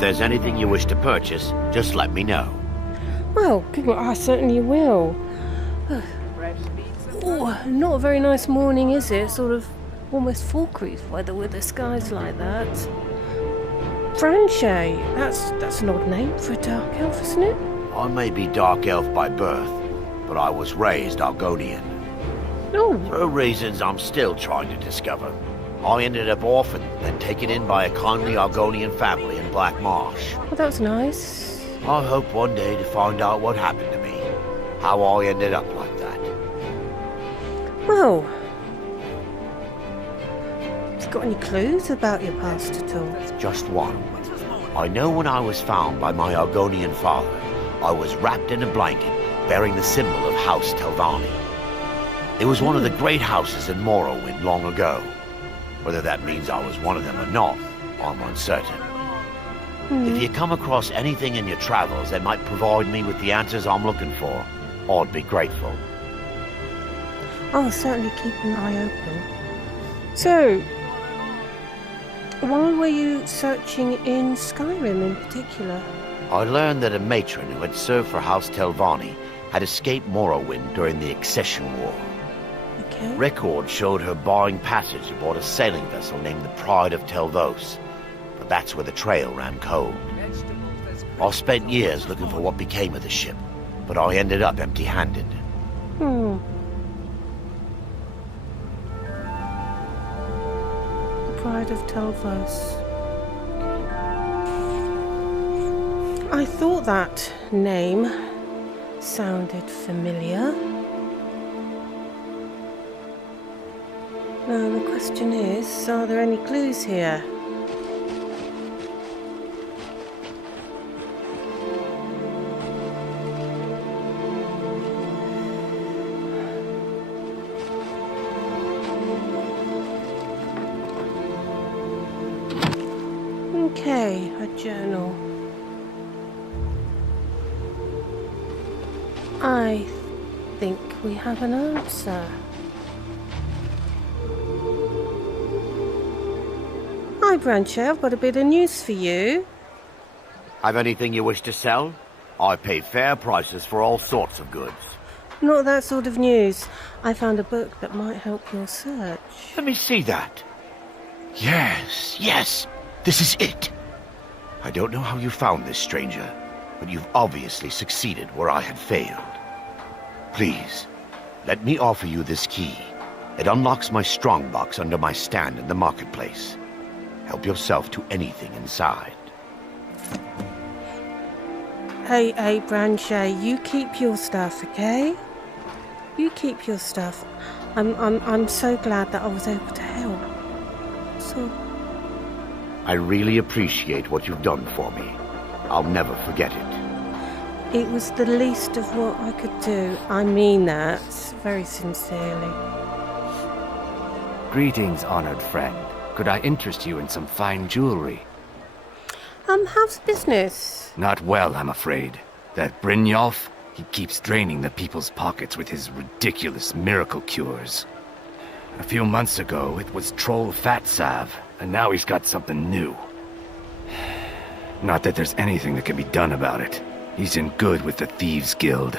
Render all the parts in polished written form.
there's anything you wish to purchase, just let me know. Well, I certainly will. Oh, not a very nice morning, is it? Sort of almost foolproof weather with the skies like that. Brand-Shei, that's an odd name for a dark elf, isn't it? I may be dark elf by birth, but I was raised Argonian. Oh. For reasons I'm still trying to discover. I ended up orphaned, then taken in by a kindly Argonian family in Black Marsh. Well, that's nice. I hope one day to find out what happened to me. How I ended up like that. Well, have you got any clues about your past at all? Just one. I know when I was found by my Argonian father, I was wrapped in a blanket bearing the symbol of House Telvanni. It was one of the great houses in Morrowind long ago. Whether that means I was one of them or not, I'm uncertain. If you come across anything in your travels that might provide me with the answers I'm looking for, I'd be grateful. I'll certainly keep an eye open. So, why were you searching in Skyrim in particular? I learned that a matron who had served for House Telvanni had escaped Morrowind during the Accession War. Okay. Records showed her barring passage aboard a sailing vessel named the Pride of Telvos, but that's where the trail ran cold. I spent years looking for what became of the ship, but I ended up empty-handed. The Pride of Telvos. I thought that name sounded familiar. Now the question is, are there any clues here? Okay, a journal. I think we have an answer. Hi, Brand-Shei, I've got a bit of news for you. Have anything you wish to sell? I pay fair prices for all sorts of goods. Not that sort of news. I found a book that might help your search. Let me see that. Yes, this is it. I don't know how you found this, stranger, but you've obviously succeeded where I had failed. Please, let me offer you this key. It unlocks my strongbox under my stand in the marketplace. Help yourself to anything inside. Hey, Brand-Shei, you keep your stuff, okay? You keep your stuff. I'm so glad that I was able to help. So. I really appreciate what you've done for me. I'll never forget it. It was the least of what I could do. I mean that very sincerely. Greetings, honored friend. Could I interest you in some fine jewelry? How's business? Not well, I'm afraid. That Brynjolf, he keeps draining the people's pockets with his ridiculous miracle cures. A few months ago, it was Troll Fat Salve, and now he's got something new. Not that there's anything that can be done about it. He's in good with the Thieves Guild.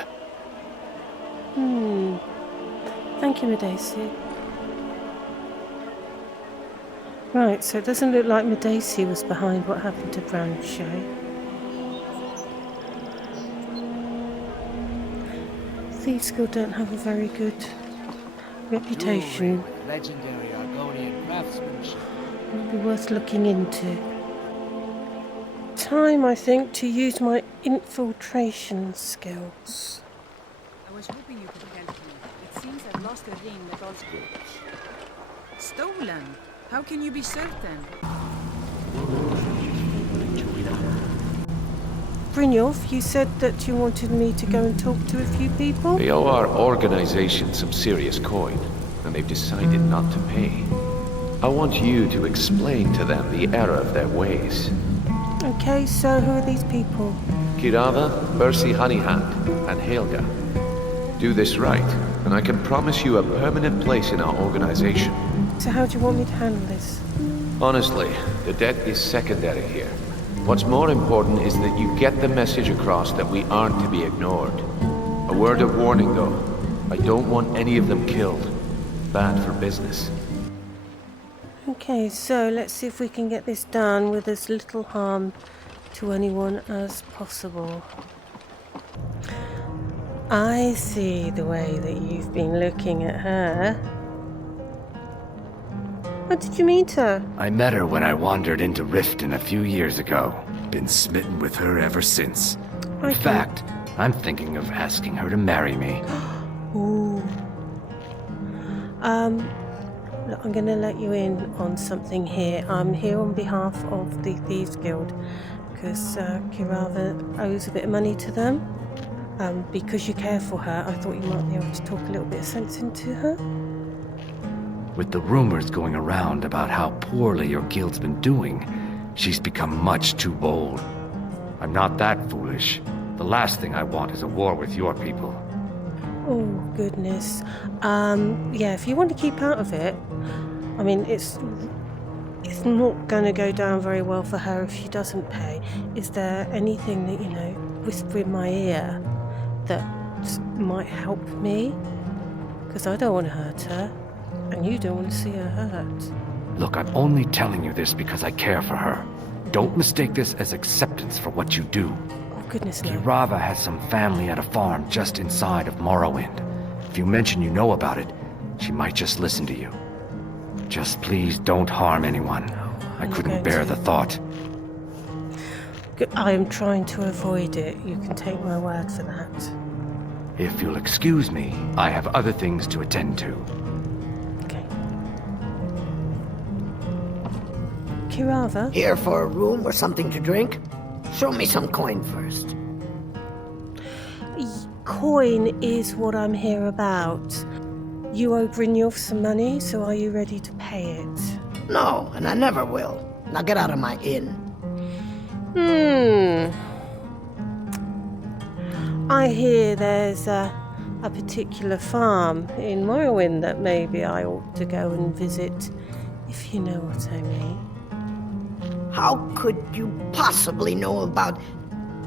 Thank you, Medaci. Right, so it doesn't look like Medaci was behind what happened to Brand-Shei. Thieves Guild don't have a very good reputation. Legendary Argonian craftsmanship. It'll be worth looking into. Time, I think, to use my infiltration skills. I was hoping you could help me. It seems I've lost a ring that also... Stolen? How can you be certain? Brynjolf, you said that you wanted me to go and talk to a few people? They owe our organization some serious coin, and they've decided not to pay. I want you to explain to them the error of their ways. Okay, so who are these people? Kirava, Percy Honeyhand, and Helga. Do this right, and I can promise you a permanent place in our organization. So how do you want me to handle this? Honestly, the debt is secondary here. What's more important is that you get the message across that we aren't to be ignored. A word of warning, though. I don't want any of them killed. Bad for business. Okay, so let's see if we can get this done with as little harm to anyone as possible. I see the way that you've been looking at her. How did you meet her? I met her when I wandered into Riften a few years ago. Been smitten with her ever since. In fact, I'm thinking of asking her to marry me. Ooh. Look, I'm going to let you in on something here. I'm here on behalf of the Thieves Guild because Kirava owes a bit of money to them. Because you care for her, I thought you might be able to talk a little bit of sense into her. With the rumors going around about how poorly your guild's been doing, she's become much too bold. I'm not that foolish. The last thing I want is a war with your people. Oh, goodness. Yeah, if you want to keep out of it, I mean, it's not going to go down very well for her if she doesn't pay. Is there anything that, whisper in my ear that might help me? Because I don't want to hurt her, and you don't want to see her hurt. Look, I'm only telling you this because I care for her. Don't mistake this as acceptance for what you do. Oh, goodness no. Kirava has some family at a farm just inside of Morrowind. If you mention you know about it, she might just listen to you. Just please don't harm anyone. I couldn't bear the thought. I am trying to avoid it. You can take my word for that. If you'll excuse me, I have other things to attend to. Okay. Kirava? Here for a room or something to drink? Show me some coin first. Coin is what I'm here about. You owe Brynjolf some money, so are you ready to pay it? No, and I never will. Now get out of my inn. I hear there's a particular farm in Morrowind that maybe I ought to go and visit, if you know what I mean. How could you possibly know about...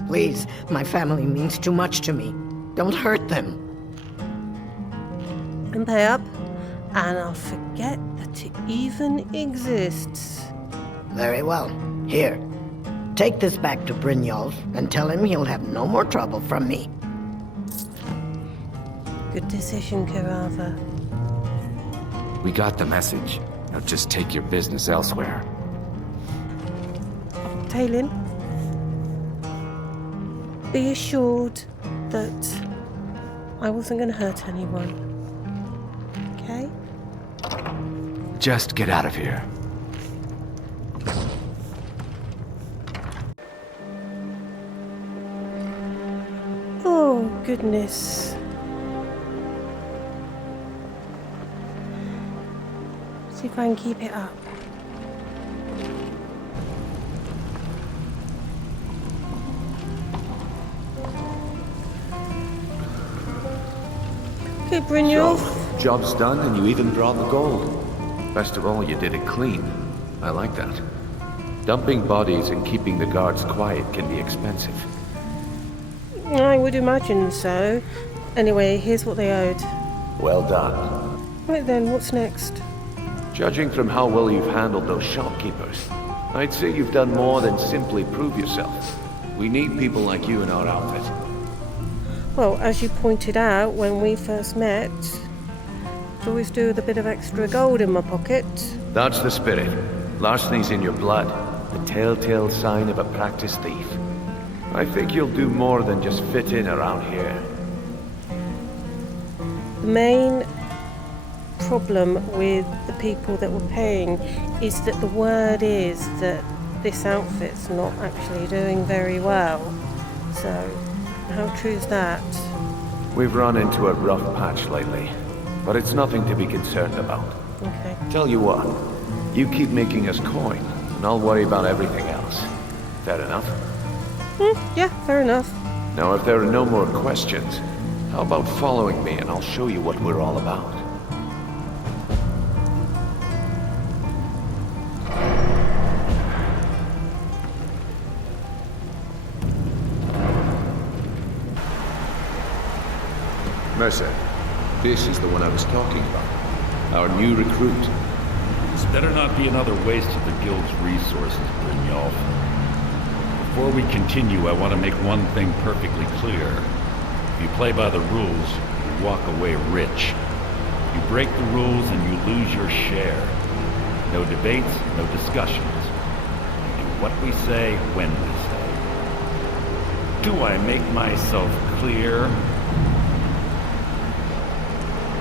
Please, my family means too much to me. Don't hurt them. And pay up, and I'll forget that it even exists. Very well. Here. Take this back to Brynjolf and tell him he'll have no more trouble from me. Good decision, Kirava. We got the message. Now just take your business elsewhere. Talon, be assured that I wasn't going to hurt anyone. Okay? Just get out of here. Oh, goodness. See if I can keep it up. Okay, Brynjolf. So, job's done and you even brought the gold. Best of all, you did it clean. I like that. Dumping bodies and keeping the guards quiet can be expensive. I would imagine so. Anyway, here's what they owed. Well done. Right then, what's next? Judging from how well you've handled those shopkeepers, I'd say you've done more than simply prove yourself. We need people like you in our outfit. Well, as you pointed out when we first met, I'd always do with a bit of extra gold in my pocket. That's the spirit. Larceny's in your blood. The telltale sign of a practiced thief. I think you'll do more than just fit in around here. The main problem with the people that we're paying is that the word is that this outfit's not actually doing very well. So, how true is that? We've run into a rough patch lately, but it's nothing to be concerned about. Okay. Tell you what, you keep making us coin, and I'll worry about everything else. Fair enough? Yeah, fair enough. Now, if there are no more questions, how about following me and I'll show you what we're all about? Mercer, this is the one I was talking about. Our new recruit. This better not be another waste of the Guild's resources, Brynjolf. Before we continue, I want to make one thing perfectly clear. If you play by the rules, you walk away rich. You break the rules and you lose your share. No debates, no discussions. We do what we say, when we say. Do I make myself clear?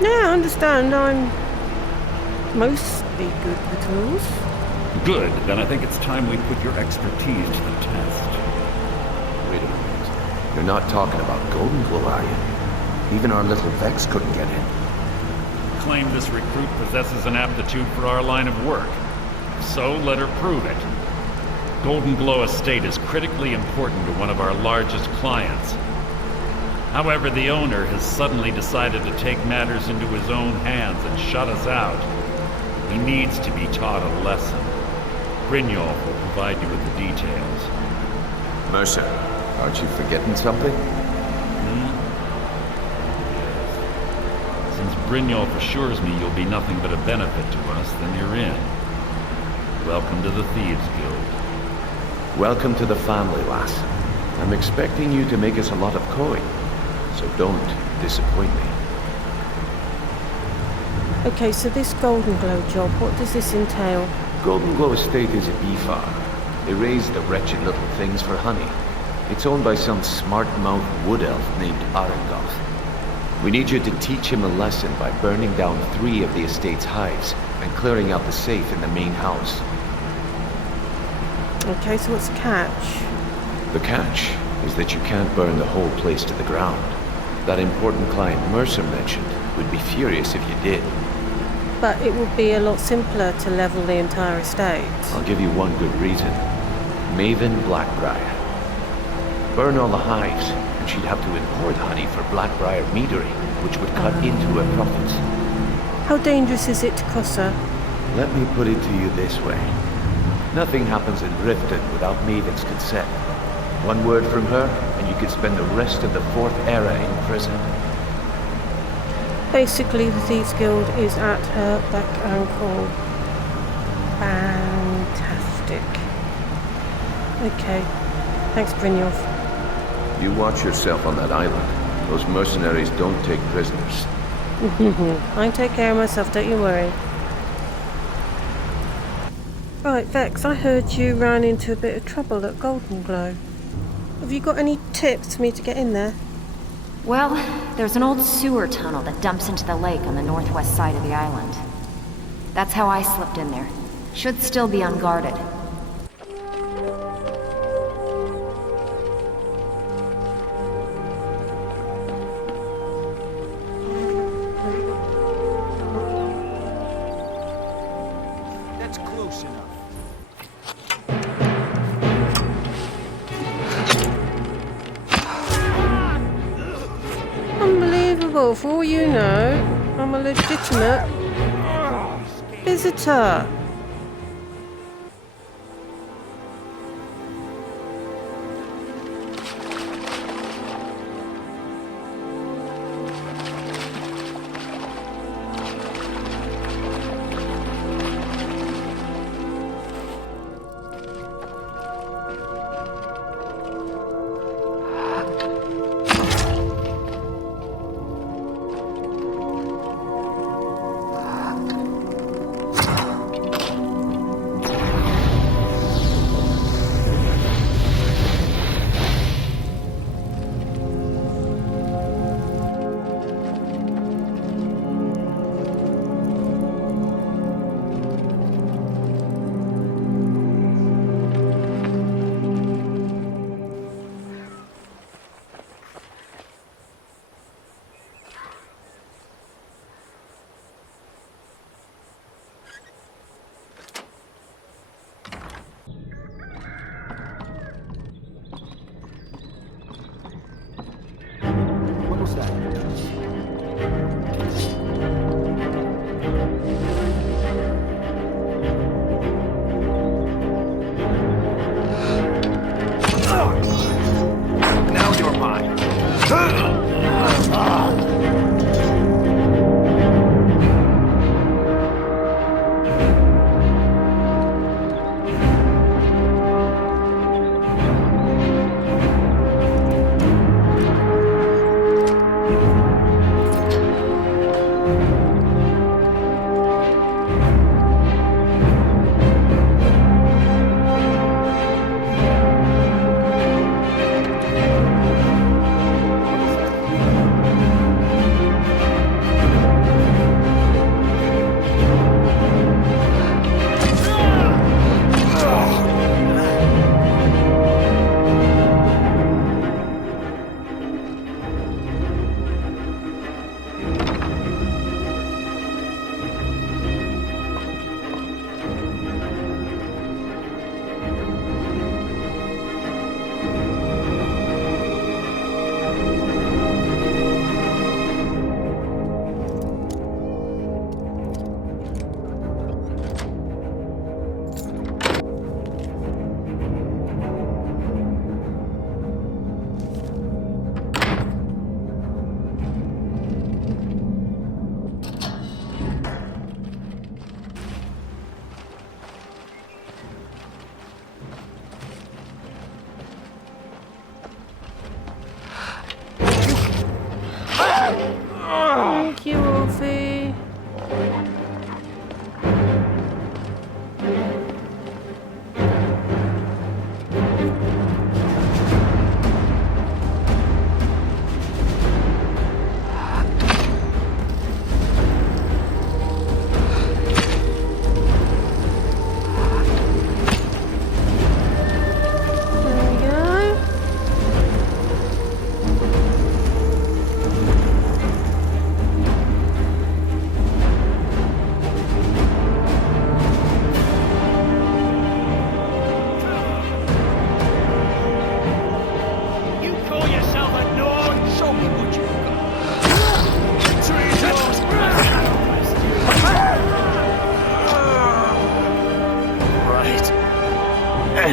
Yeah, I understand. I'm mostly good with rules. Good. Then I think it's time we put your expertise to the test. Wait a minute. You're not talking about Golden Glow, are you? Even our little Vex couldn't get in. Claim this recruit possesses an aptitude for our line of work. So let her prove it. Golden Glow Estate is critically important to one of our largest clients. However, the owner has suddenly decided to take matters into his own hands and shut us out. He needs to be taught a lesson. Brynjolf will provide you with the details. Mercer, aren't you forgetting something? Since Brynjolf assures me you'll be nothing but a benefit to us, then you're in. Welcome to the Thieves Guild. Welcome to the family, lass. I'm expecting you to make us a lot of coin, so don't disappoint me. Okay, so this Golden Glow job, what does this entail? Golden Glow Estate is a bee farm. They raise the wretched little things for honey. It's owned by some smart-mouthed wood elf named Arengoth. We need you to teach him a lesson by burning down 3 of the estate's hives and clearing out the safe in the main house. Okay, so what's the catch? The catch is that you can't burn the whole place to the ground. That important client Mercer mentioned would be furious if you did. But it would be a lot simpler to level the entire estate. I'll give you one good reason. Maven Blackbriar. Burn all the hives, and she'd have to import honey for Blackbriar meadery, which would cut into her profits. How dangerous is it to cross her? Let me put it to you this way. Nothing happens in Riften without Maven's consent. One word from her, and you could spend the rest of the 4th era in prison. Basically, the Thieves Guild is at her beck and call. Fantastic. Okay. Thanks, Brynjolf. You watch yourself on that island. Those mercenaries don't take prisoners. I take care of myself, don't you worry. Right, Vex, I heard you ran into a bit of trouble at Golden Glow. Have you got any tips for me to get in there? Well, there's an old sewer tunnel that dumps into the lake on the northwest side of the island. That's how I slipped in there. Should still be unguarded. That's close enough. Unbelievable, for all you know, I'm a legitimate visitor.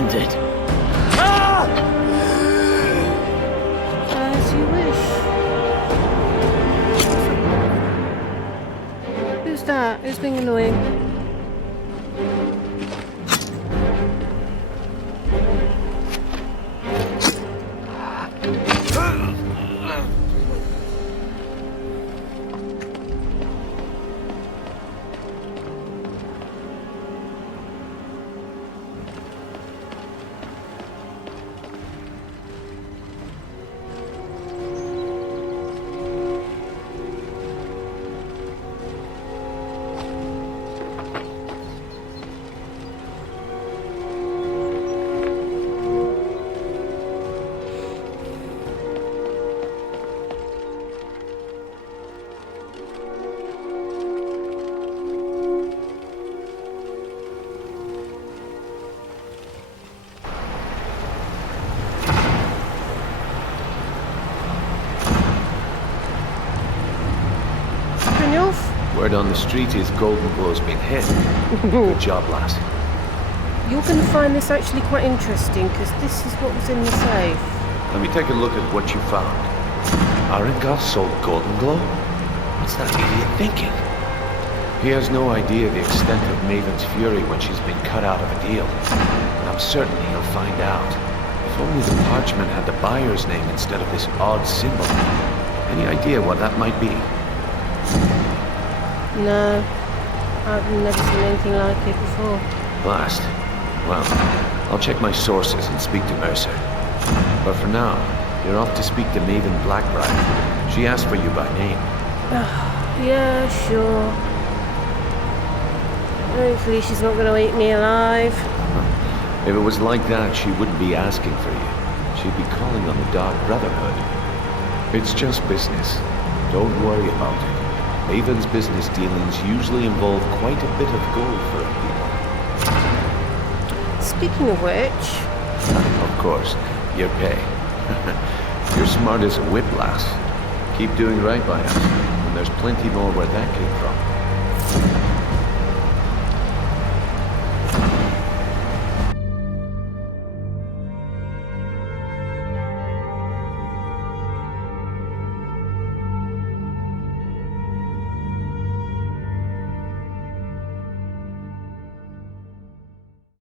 ended. As you wish. Who's that? Who's being annoying? Word on the street is Golden Glow's been hit. Good job, lass. You're going to find this actually quite interesting, because this is what was in the safe. Let me take a look at what you found. Arengoth sold Golden Glow? What's that idiot thinking? He has no idea the extent of Maven's fury when she's been cut out of a deal. And I'm certain he'll find out. If only the parchment had the buyer's name instead of this odd symbol. Any idea what that might be? No, I've never seen anything like it before. Blast. Well, I'll check my sources and speak to Mercer. But for now, you're off to speak to Maven Blackbriar. She asked for you by name. Yeah, sure. Hopefully she's not going to eat me alive. If it was like that, she wouldn't be asking for you. She'd be calling on the Dark Brotherhood. It's just business. Don't worry about it. Maven's business dealings usually involve quite a bit of gold for her people. Speaking of which... Of course, your pay. You're smart as a whip, lass. Keep doing right by us, and there's plenty more where that came from.